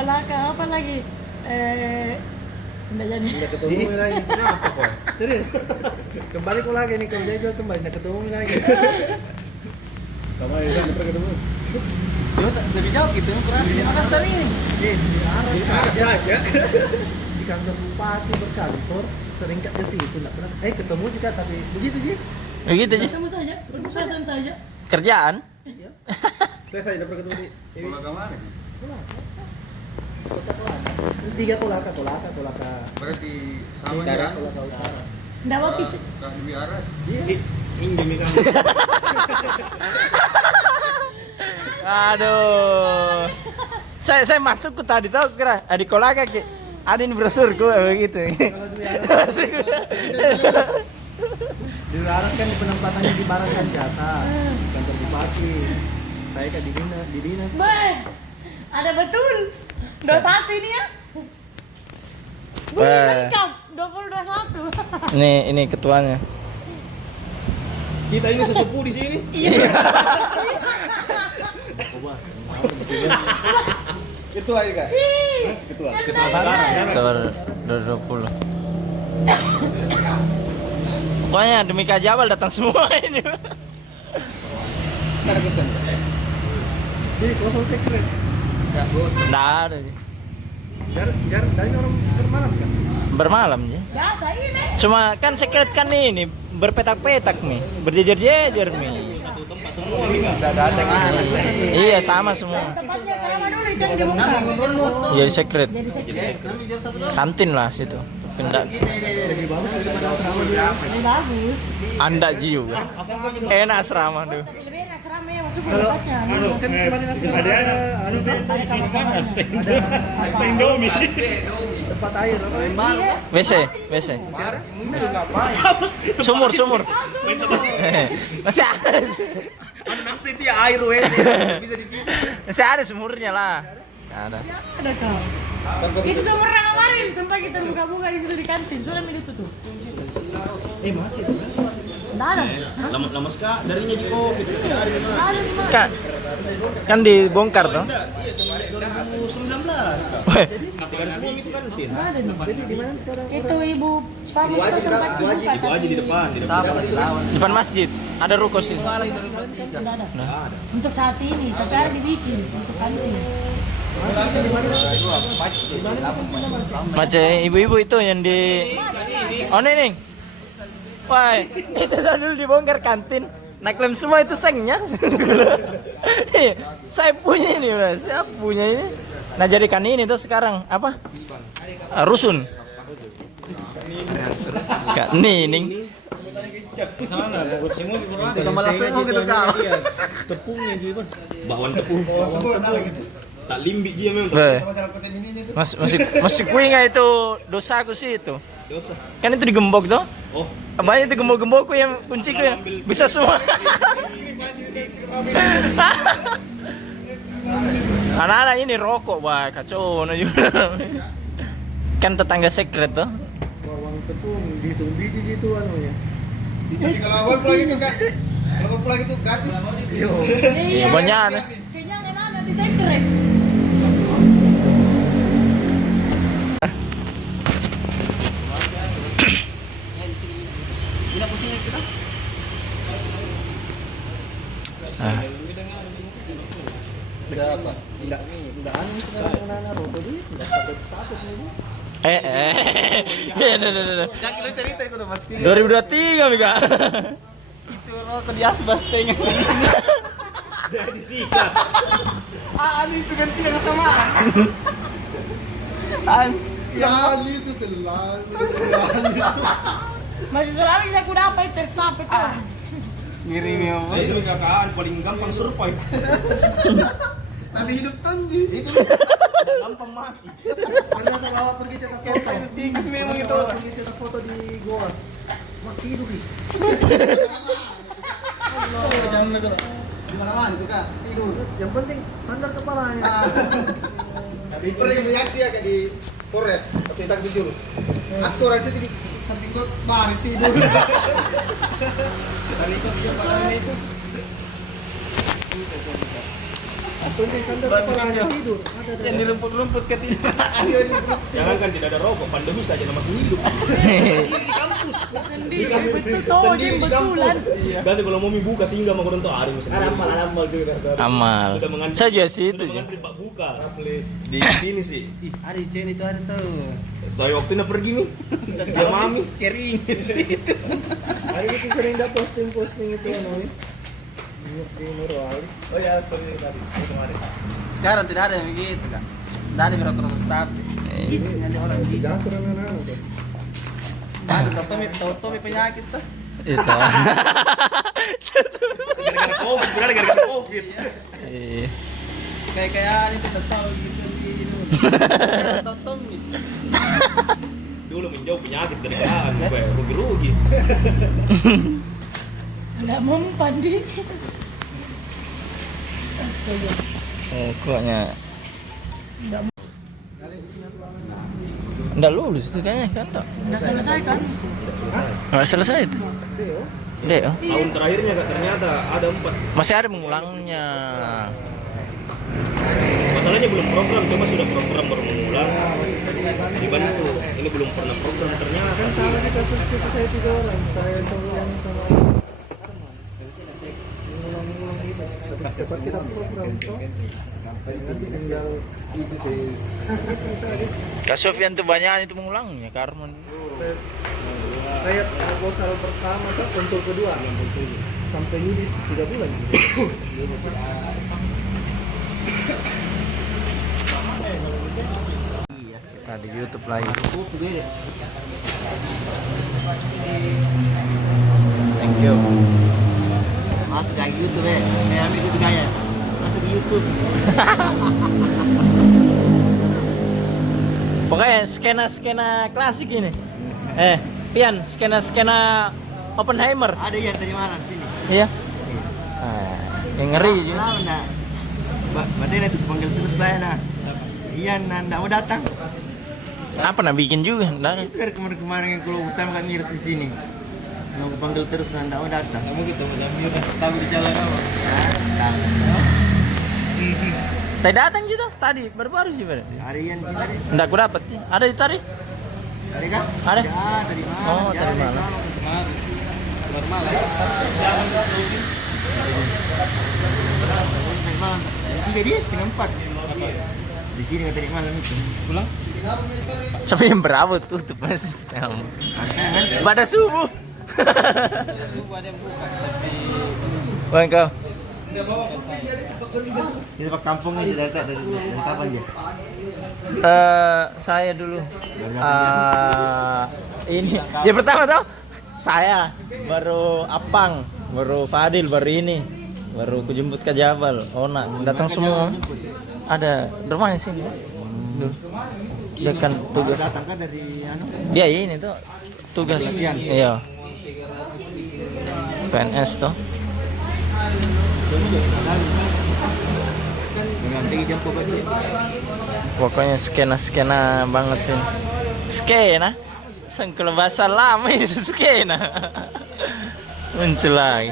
kolaka, apa lagi? Nggak jadi. Nggak ketemu lagi. Kenapa kok? Serius? Kembali kok lagi nih, kalau dia jual kembali, nggak ketemu lagi. Sama ya, kan pernah ketemu. Yo, lebih jauh gitu, keras di Makassar ini. Di Arab aja. Di kantor bupati berkantor, sering ke situ, nggak pernah. Ketemu juga, tapi begitu sih. Begitu aja. Sama saja, berurusan saja. Kerjaan. Iya. Saya udah pernah ketemu di Kolaka mana? Tiga kolaka. Berarti sama Utara, ya. kolaka utara. Nggak mau picit. Kak Dwi Aras. Iya. Indomie kamu. Aduh. Saya masuk ke tadi tahu kira di kolaka ki. Ada ini brosurku begitu. Kalau Dwi Aras, Dwi Aras kan penempatannya di Barangkan Jasa, kantor bupati. Saya kan di dinas. Baik, ada betul. 21 ini ya. Lengkap, 2021. Ini ketuanya. Kita ini sesepuh di sini. Itu aja Kak. Ketua. Ketua 2020. Pokoknya demi Kajabal datang semua ini. Jadi kosong secret. Kak Bos. Nggak ada. Jar dari orang bermalam kan? Bermalam ya. Biasa ini. Cuma kan secret kan ini berpetak-petak nih, berjejer-jejer nih. Enggak ada yang mana. Iya sama semua. Tempatnya sama dulu itu yang dibuka. Jadi secret. Jadi secret. Kantin lah situ. Pindah. Lebih bagus daripada asrama dia. Ini bagus. Anda juga. Enak asrama tuh. Tapi lebih enak asrama ya masuk kulkasnya. Kan kemarin asrama ada Ada Indomie. Tempat air apa? WC. Sumur. Masih ada. Nasi itu ya air weh. Bisa dipisah. Masih ada sumurnya lah. Ada. Ada kau. Itu sumur yang kemarin, sampai kita buka-buka di kantin. Sudah milih itu tuh. Masih itu kan? Nggak ada. Lama sekali darinya di Covid. Nggak ada di mana. Kan dibongkar toh. Iya, sampai 2019 Kak. Weh, Tidak semua itu kan tin. Nggak ada nih. Jadi di mana sekarang? Itu ibu Famus tuh sempat dibuka. Itu aja di depan. depan masjid ada ruko sih. Nggak ada. Untuk saat ini, tapi ada dibikin untuk kantin. Macam ibu-ibu itu yang di nih. Wah, itu tadi dulu dibongkar kantin. Naklem semua itu sengnya. Saya punya ini, saya punya ini. Nah jadikan ini tuh sekarang apa? Rusun. Kak Nining. Tambah langsung gitu Kak. Tepungnya gitu. Bawang tepung. Tak limbi dia memang. Masih kui nggak itu dosaku sih itu. Dosa. Kan itu digembok tuh. Oh, Banyak itu gembok-gembokku yang kunciku yang bisa semua. Anak-anak ini rokok, wah kacau no juga. Kan tetangga secret tuh. Bawang tepung dihitung biji gitu anunya. tapi kalau awal pulang itu Kak. Kalau pulang itu gratis. Yo. Iya. Banyak aneh. Kayaknya enak nanti secret. Ah. Siapa? Enggak anu sekarang anak-anak rokok duit, enggak status ini. Nah. Yang kita cerita itu udah Mas. 2023 Mika. Itu rokok di asbas tengah. Dari sikat. Anu itu ganti dengan sama. Yang itu telan. Masih selalu yang aku dapat tersampai kan. Ngirimnya apa? Itu kakak paling gampang survive. Tapi hidup tanggi. Itu gampang mati. Anda sama pergi cetak foto. Itu tikus memang itu. Pergi cetak foto di goa. Mati hidup nih. Jangan lagi. Di mana-mana itu Kak. Tidur. Yang penting sandar kepalanya. Tapi pernah reaksi ya kayak di Polres atau Intan Jujur. Aksura itu di samping kok lari tidur. Dan itu dia parahnya itu. Atau di sandal parahnya tidur. Yang di rumput-rumput ketiduran. Jangan kan tidak ada rokok, pandemi saja masih hidup. Di kampus. Sendiri betul tuh, Sendiri di kampus. Jadi kalau mau buka singgah mau orang tuh hari musim. Amal juga. Amal. Sudah mengantri. Saya juga sih itu. Sudah mengantri Pak buka. Di sini sih. Hari Jen itu ada tuh. Tapi waktunya pergi nih. Dia mami. Kering itu. Hari itu sering dah posting itu anu. Di Nurwali. Oh ya, sorry tadi. Kemarin. Sekarang tidak ada yang begitu, Kak. Tidak ada birokrat statis. Ini ada orang sejahtera anak-anak tuh. Ada Tommy penyakit tuh. Itu. Gara-gara COVID, benar gara-gara COVID. Iya. Kayak ini kita tahu gitu di Tommy. Dulu menjauh penyakit dari kerjaan, gue rugi-rugi. Nggak mempan di. Pokoknya nggak lulus tuh kayaknya kan tak Nggak selesai kan? nggak selesai itu deh oh. Tahun terakhirnya Kak, ternyata ada 4. Masih ada mengulangnya. Masalahnya belum program, cuma sudah program baru mengulang. Dibantu. Ini belum pernah program ternyata. Kan sama di kasus kita saya 3 orang. Saya yang sama ngulang-ngulang gitu. Dapat kita program tuh. Nanti tinggal itu sih. Kak Sofian tuh banyak itu mengulangnya Karman. Saya proposal pertama tuh konsul kedua sampai Yuli 3 bulan. Kita di YouTube lagi. Thank you. Masuk kayak YouTube ya. Kayak ambil itu kayak masuk YouTube. Pokoknya skena-skena klasik ini. Pian, skena-skena Oppenheimer. Ada yang dari mana sini? Iya. Yang ngeri. Lama enggak? Berarti nanti panggil terus saya nah. Iya, enggak mau datang. Apa nak bikin juga? Nggak. Itu dari kemarin-kemarin yang keluar utama kan mirip di sini. Mau panggil terus enggak mau datang. Kamu gitu sambil tahu di jalan apa? Tadi datang gitu tadi baru-baru sih pada. Harian kita deh. Nggak aku dapat. Ada di tadi? Tadi kan? Ada? Ya, tadi malam. Oh, tadi malam. Normal. Tadi malam. Jadi 3:30. Di sini kan tadi malam itu. Pulang? Sampai jam berapa tutup masih setengah. Pada subuh. Bang kau. Ini Pak kampung ini datang dari kapan dia? Saya dulu. Ini. Ya pertama tau saya, baru Apang, baru Fadil, baru ini, baru kujemput ke Jabal. Ona datang semua. Ada rumahnya sini. Dia kan tugas. Datang kan dari anu? Dia ini tuh tugas. Iya. PNS tuh. Pokoknya skena banget ini. Skena? Kalau bahasa lama itu skena. Muncul lagi.